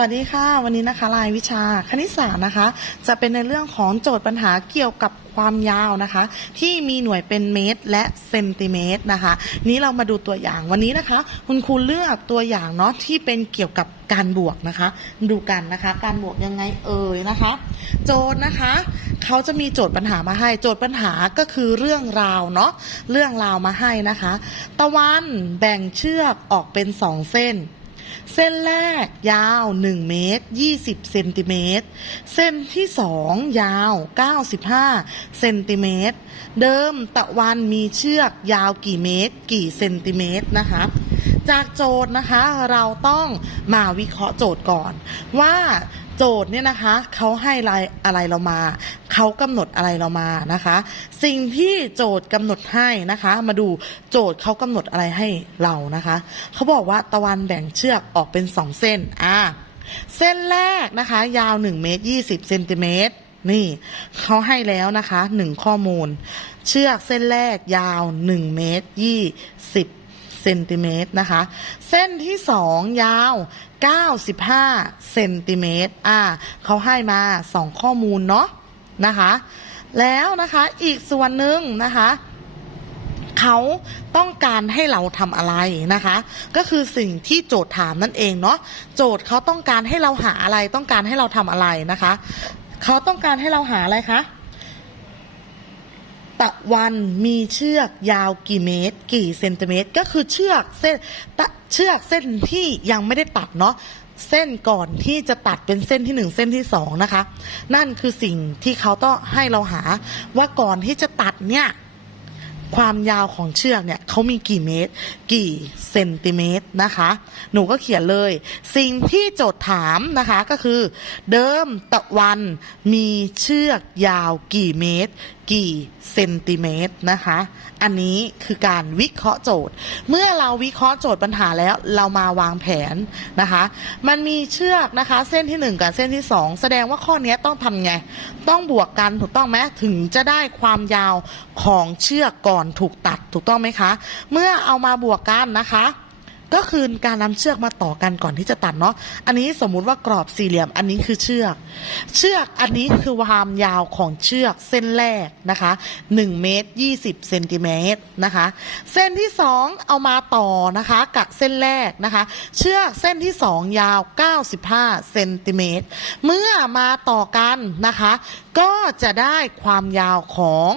วัสดีค่ะ วันนี้นะคะรายวิชาคณิตศาสตร์นะคะ จะเป็นในเรื่องของโจทย์ปัญหาเกี่ยวกับความยาวนะคะ ที่มีหน่วยเป็นเมตร และเซนติเมตรนะคะ นี้เรามาดูตัวอย่างวันนี้นะคะ คุณครูเลือกตัวอย่างเนาะที่เป็นเกี่ยวกับการบวกนะคะ ดูกันนะคะ การบวกยังไงเอ่ยนะคะ โจทย์นะคะเขาจะมีโจทย์ปัญหามาให้ โจทย์ปัญหาก็คือเรื่องราวเนาะเรื่องราวมาให้นะคะ ตะวันแบ่งเชือกออกเป็นสองเส้น เส้นแรกยาว 1 เมตร 20 เซนติเมตร เส้นที่ 2 ยาว 95 เซนติเมตร เดิมตะวันมีเชือกยาวกี่เมตร กี่เซนติเมตรนะคะจากโจทย์นะคะเราต้องมาวิเคราะห์โจทย์ก่อนว่า โจทย์เนี่ยนะคะเขาให้อะไรอะไรเรามา เขากำหนดอะไรเรามานะคะ สิ่งที่โจทย์กำหนดให้นะคะ มาดูโจทย์เขากำหนดอะไรให้เรานะคะเขาบอกว่าตะวันแบ่งเชือกออกเป็นสองเส้นอ่าเส้นแรกนะคะ ยาว1เมตร20เซนติเมตรนี่เขาให้แล้วนะคะหนึ่งข้อมูล เชือกเส้นแรกยาว 1 เมตร 20 เซนติเมตรนะคะ เส้นที่สองยาว 95เซนติเมตรอ่าเขาให้มาสองข้อมูลเนาะนะคะ แล้วนะคะอีกส่วนหนึ่งนะคะเขาต้องการให้เราทำอะไรนะคะ ก็คือสิ่งที่โจทย์ถามนั่นเองเนาะโจทย์เขาต้องการให้เราหาอะไรต้องการให้เราทำอะไรนะคะเขาต้องการให้เราหาอะไรคะ ตะวันมีเชือกยาวกี่เมตร กี่เซนติเมตร ก็คือเชือกเส้นตะเชือกเส้นที่ยังไม่ได้ตัดเนาะเส้นก่อนที่จะตัดเป็นเส้นที่หนึ่งเส้นที่สองนะคะ นั่นคือสิ่งที่เขาต้องให้เราหาว่าก่อนที่จะตัดเนี่ยความยาวของเชือกเนี่ยเขามีกี่เมตร กี่เซนติเมตรนะคะ หนูก็เขียนเลย สิ่งที่โจทย์ถามนะคะก็คือ เดิมตะวันมีเชือกยาวกี่เมตรกี่เซนติเมตรนะคะ อันนี้คือการวิเคราะห์โจทย์ เมื่อเราวิเคราะห์โจทย์ปัญหาแล้วเรามาวางแผนนะคะ มันมีเชือกนะคะ เส้นที่ 1 กับเส้นที่ 2 แสดงว่าข้อนี้ต้องทำไง ต้องบวกกันถูกต้องไหมถึงจะได้ความยาวของเชือกก่อนถูกตัดถูกต้องไหมคะ เมื่อเอามาบวกกันนะคะ ก็คือการนำเชือกมาต่อกันก่อนที่จะตัดเนาะอันนี้สมมุติว่ากรอบสี่เหลี่ยมอันนี้คือเชือก เชือกอันนี้คือความยาวของเชือกเส้นแรกนะคะ1เมตร20เซนติเมตรนะคะเส้นที่ 2 เอามาต่อนะคะกับเส้นแรกนะคะ เชือกเส้นที่ 2 ยาว 95เซนติเมตรเมื่อมาต่อกันนะคะ ก็จะได้ความยาวของ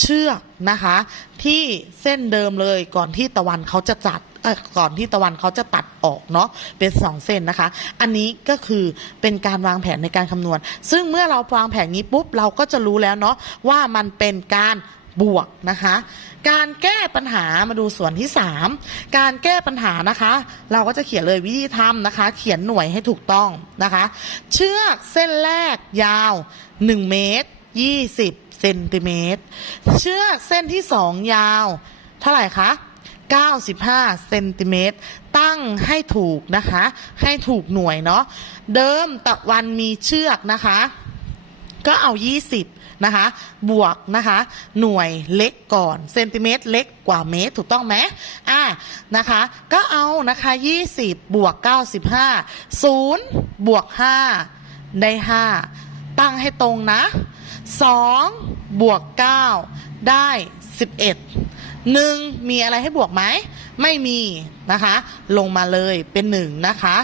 เชือกนะคะ ที่เส้นเดิมเลยก่อนที่ตะวันเขาจะจัดก่อนที่ตะวันเขาจะตัดออกเนาะเป็นสองเส้นนะคะ อันนี้ก็คือเป็นการวางแผนในการคำนวณ ซึ่งเมื่อเราวางแผนนี้ปุ๊บเราก็จะรู้แล้วเนาะว่ามันเป็นการบวกนะคะ การแก้ปัญหามาดูส่วนที่ 3 การแก้ปัญหานะคะ เราก็จะเขียนเลยวิธีทำนะคะ เขียนหน่วยให้ถูกต้องนะคะ เชือกเส้นแรกยาว 1 เมตร 20 เซนติเมตร เชือกเส้นที่2ยาว เท่าไหร่คะ95เซนติเมตรตั้งให้ถูกนะคะ ให้ถูกหน่วยเนาะเดิมตะวันมีเชือกนะคะ ก็เอา 20 นะคะ บวกนะคะ หน่วยเล็กก่อนเซนติเมตรเล็กกว่าเมตรถูกต้องไหมอ่านะคะ ก็เอานะคะ 20 บวก 95 0 บวก 5 ได้ 5 ตั้งให้ตรงนะ 2 บวก 9 ได้ 11หนึ่งมีอะไรให้บวกไหม ไม่มีนะคะ ลงมาเลยเป็นหนึ่งนะคะ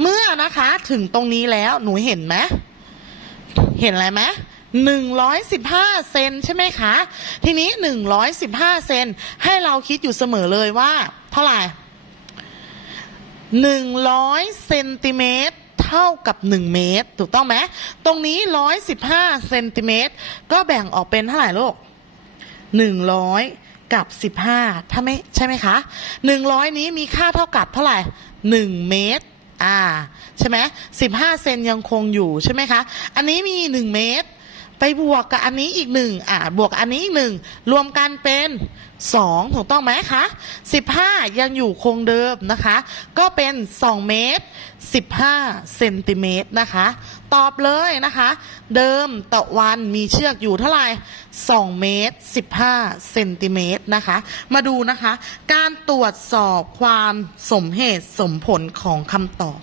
เมื่อนะคะถึงตรงนี้แล้วหนูเห็นไหม เห็นอะไรไหมหนึ่งร้อยสิบห้าเซนใช่ไหมคะ ทีนี้หนึ่งร้อยสิบห้าเซนให้เราคิดอยู่เสมอเลยว่า เท่าไหร่หนึ่งร้อยเซนติเมตร เท่ากับ 1 เมตร ถูกต้องไหมตรงนี้ 115เซนติเมตรก็แบ่งออกเป็นเท่าไหร่ลูก100 กับ 15 ถ้าไม่ใช่ไหมคะ 100 นี้มีค่าเท่ากับเท่าไหร่ 1 เมตรอ่าใช่ไหม15 เซนยังคงอยู่ใช่ไหมคะ อันนี้มี 1 เมตร ไปบวกกับอันนี้อีกหนึ่งอ่าบวกอันนี้อีกหนึ่งรวมกันเป็นสองถูกต้องไหมคะสิบห้ายังอยู่คงเดิมนะคะ ก็เป็นสองเมตรสิบห้าเซนติเมตรนะคะ ตอบเลยนะคะ เดิมตะวันมีเชือกอยู่เท่าไหร่2เมตร15เซนติเมตรนะคะ มาดูนะคะ การตรวจสอบความสมเหตุสมผลของคำตอบ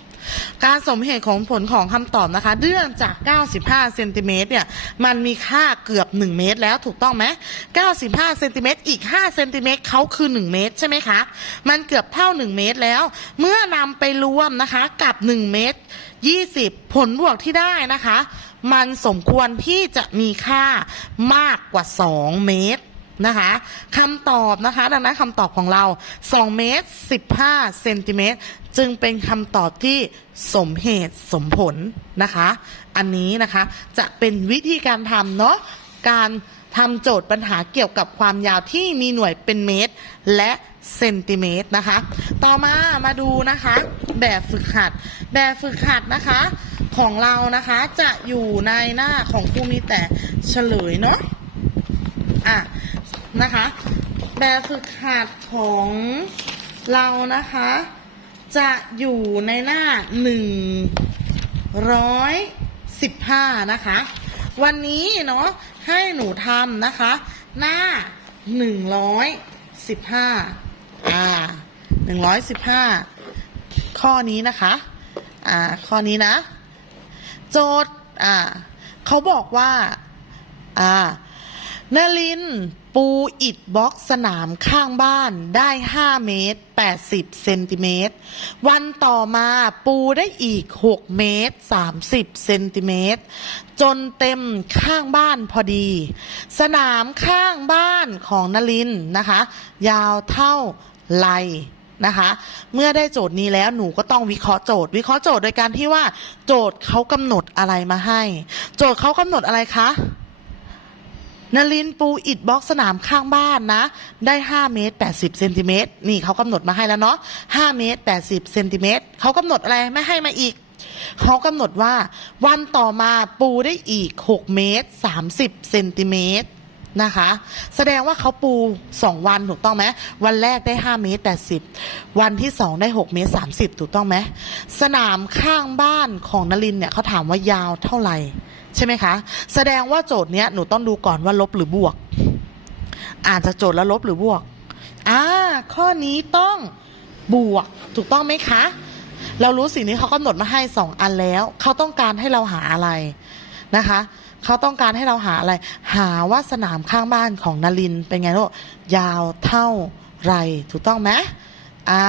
การสมเหตุของผลของคำตอบนะคะเนื่องจาก 95 เซนติเมตรเนี่ย มันมีค่าเกือบ 1 เมตรแล้วถูกต้องไหม 95 เซนติเมตรอีก 5 เซนติเมตรเขาคือ 1 เมตรใช่ไหมคะ มันเกือบเท่า 1 เมตรแล้ว เมื่อนำไปรวมนะคะกับ 1 เมตร 20 ผลบวกที่ได้นะคะ มันสมควรที่จะมีค่ามากกว่า 2 เมตรนะคะคำตอบนะคะ ดังนั้นคำตอบของเรา 2 เมตร 15 เซนติเมตร จึงเป็นคำตอบที่สมเหตุสมผลนะคะ อันนี้นะคะจะเป็นวิธีการทำเนาะการทำโจทย์ปัญหาเกี่ยวกับความยาวที่มีหน่วยเป็นเมตร และเซนติเมตรนะคะ ต่อมามาดูนะคะ แบบฝึกหัด แบบฝึกหัดนะคะ ของเรานะคะจะอยู่ในหน้าของครูมีแต่เฉลยเนาะอะนะคะ แบบฝึกหัดของเรานะคะ จะอยู่ในหน้าหนึ่งร้อยสิบห้านะคะ วันนี้เนาะให้หนูทำนะคะ หน้าหนึ่งร้อยสิบห้าอ่าหนึ่งร้อยสิบห้าข้อนี้นะคะ อ่า ข้อนี้นะ โจทย์ อ่าเขาบอกว่า อ่า นลิน ปูอิดบล็อกสนามข้างบ้านได้ 5 เมตร 80 เซนติเมตร วันต่อมาปูได้อีก 6 เมตร 30 เซนติเมตร จนเต็มข้างบ้านพอดี สนามข้างบ้านของนลินนะคะ ยาวเท่าไหรนะคะ เมื่อได้โจทย์นี้แล้วหนูก็ต้องวิเคราะห์โจทย์ วิเคราะห์โจทย์โดยการที่ว่า โจทย์เขากำหนดอะไรมาให้ โจทย์เขากำหนดอะไรคะ นลินปูอิดบล็อกสนามข้างบ้านนะ ได้ 5 เมตร 80 เซนติเมตร นี่เขากำหนดมาให้แล้วเนาะ 5 เมตร 80 เซนติเมตร เขากำหนดอะไรไม่ให้มาอีก เขากำหนดว่าวันต่อมาปูได้อีก 6 เมตร 30 เซนติเมตร นะคะ แสดงว่าเขาปู 2 วันถูกต้องไหมวันแรกได้ 5 เมตร 80 วันที่ 2 ได้ 6 เมตร 30 ถูกต้องไหมสนามข้างบ้านของนลินเนี่ยเขาถามว่ายาวเท่าไหร่ ใช่ไหมคะ แสดงว่าโจทย์เนี้ยหนูต้องดูก่อนว่าลบหรือบวกอ่านจากโจทย์แล้วลบหรือบวกอ่าข้อนี้ต้องบวกถูกต้องไหมคะ เรารู้สิ่งนี้เขากำหนดมาให้สองอันแล้ว เขาต้องการให้เราหาอะไรนะคะ เขาต้องการให้เราหาอะไร หาว่าสนามข้างบ้านของนลินเป็นไงลูกยาวเท่าไรถูกต้องไหม อ่า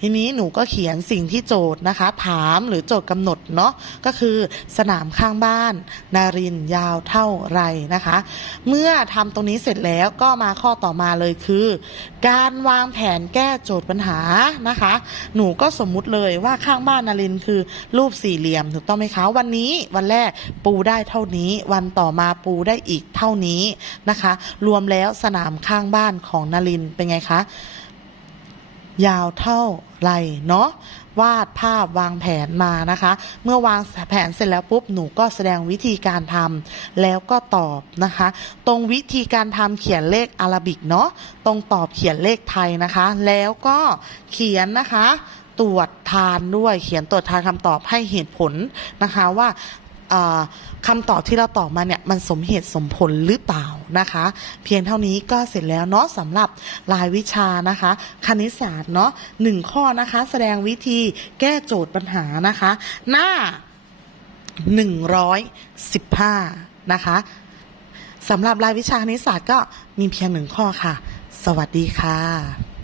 ทีนี้หนูก็เขียนสิ่งที่โจทย์นะคะ ถามหรือโจทย์กำหนดเนาะก็คือสนามข้างบ้าน นารินยาวเท่าไรนะคะ เมื่อทำตรงนี้เสร็จแล้วก็มาข้อต่อมาเลยคือ การวางแผนแก้โจทย์ปัญหานะคะ หนูก็สมมุติเลยว่าข้างบ้านนารินคือรูปสี่เหลี่ยมถูกต้องไหมคะวันนี้วันแรกปูได้เท่านี้ วันต่อมาปูได้อีกเท่านี้นะคะ รวมแล้วสนามข้างบ้านของนารินเป็นไงคะ ยาวเท่าไรเนาะวาดภาพวางแผนมานะคะ เมื่อวางแผนเสร็จแล้วปุ๊บหนูก็แสดงวิธีการทำแล้วก็ตอบนะคะ ตรงวิธีการทำเขียนเลขอาราบิกเนาะตรงตอบเขียนเลขไทยนะคะ แล้วก็เขียนนะคะตรวจทานด้วยเขียนตรวจทานคำตอบให้เหตุผลนะคะว่า คำตอบที่เราตอบมาเนี่ยมันสมเหตุสมผลหรือเปล่านะคะ เพียงเท่านี้ก็เสร็จแล้วเนาะสำหรับรายวิชานะคะ คณิตศาสตร์เนาะหนึ่งข้อนะคะ แสดงวิธีแก้โจทย์ปัญหานะคะ หน้า 115 นะคะสำหรับรายวิชาคณิตศาสตร์ก็มีเพียงหนึ่งข้อค่ะ สวัสดีค่ะ